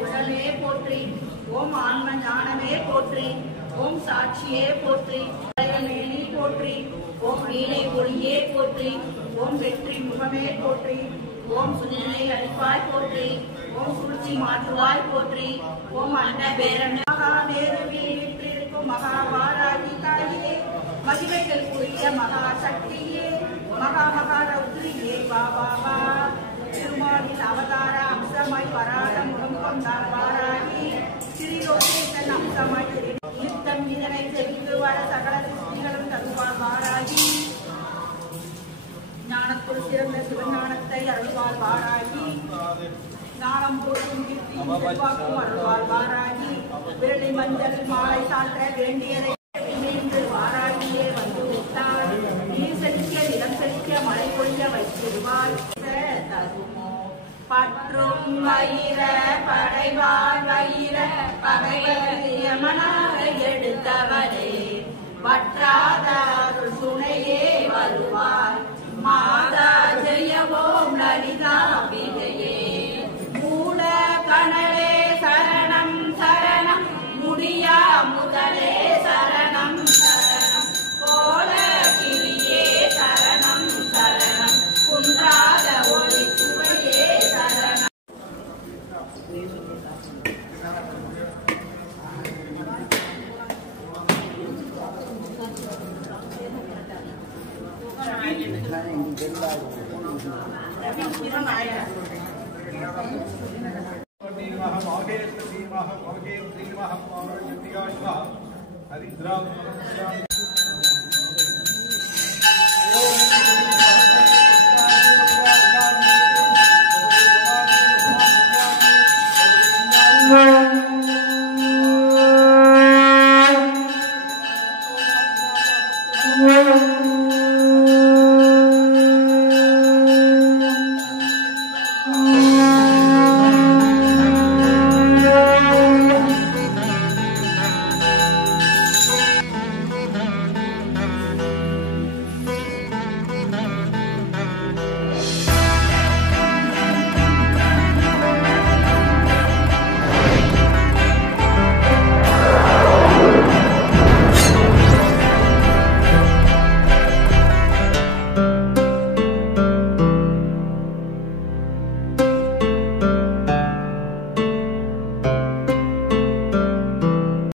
உள்ளமே போற்றி. ஓம் ஆன்ம ஞானமே போற்றி. ஓம் சாட்சியே போற்றி. மேனி போற்றி. ஓம் நீலை ஒளியே போற்றி. ஓம் வெற்றி முகமே போற்றி. ஓம் சுநிலை அளிப்பாய் போற்றி. ஓம் சூழ்ச்சி மாற்றுவாய் போற்றி. ஓம் அன்ன பேரன் மகா நேருவில் வீற்றிருக்கும் மகாபாராகி தாயே, மகிமைகளுக்குரிய மகா சக்தியே, மகாரௌத்ரியே பாபா. திருமாலின் அவதார அம்சமாய் வராத முகம் கொண்டார் பாராகி. ஸ்ரீலோகேசன் அம்சமாய் நித்தம் இதனை தெரிந்து வர சகல சிருஷ்டிகளும் தருவார் பாராகி. ஞானத்துள் சிறந்த சிவஞானத்தை அருள்வார் பாராகி. ஞானம் போற்றும் செல்வாக்கும் அருள்வார் பாராகி. வெள்ளி மஞ்சள் மாலை சாற்ற வேண்டியதை மீண்டு வாராகியே வந்து விட்டார். நீர் செழிக்க நிலம் செழிக்க மழை பொழிய வைத்திருவார். தருமோ பற்றும் வயிற படைவார் வயிற பகைவரியமனாக எடுத்தவரே, வற்றாத அருள் துணையே வருவார். மாதா ஜெயவோம் லலிதா விஜயே. மூல கணலே சரணம் சரணம், முடியா முதலே சரணம் சரணம், கோல கிரியே சரணம் சரணம், குன்றாத ஒளி சுவையே சரணம். हरिद्रा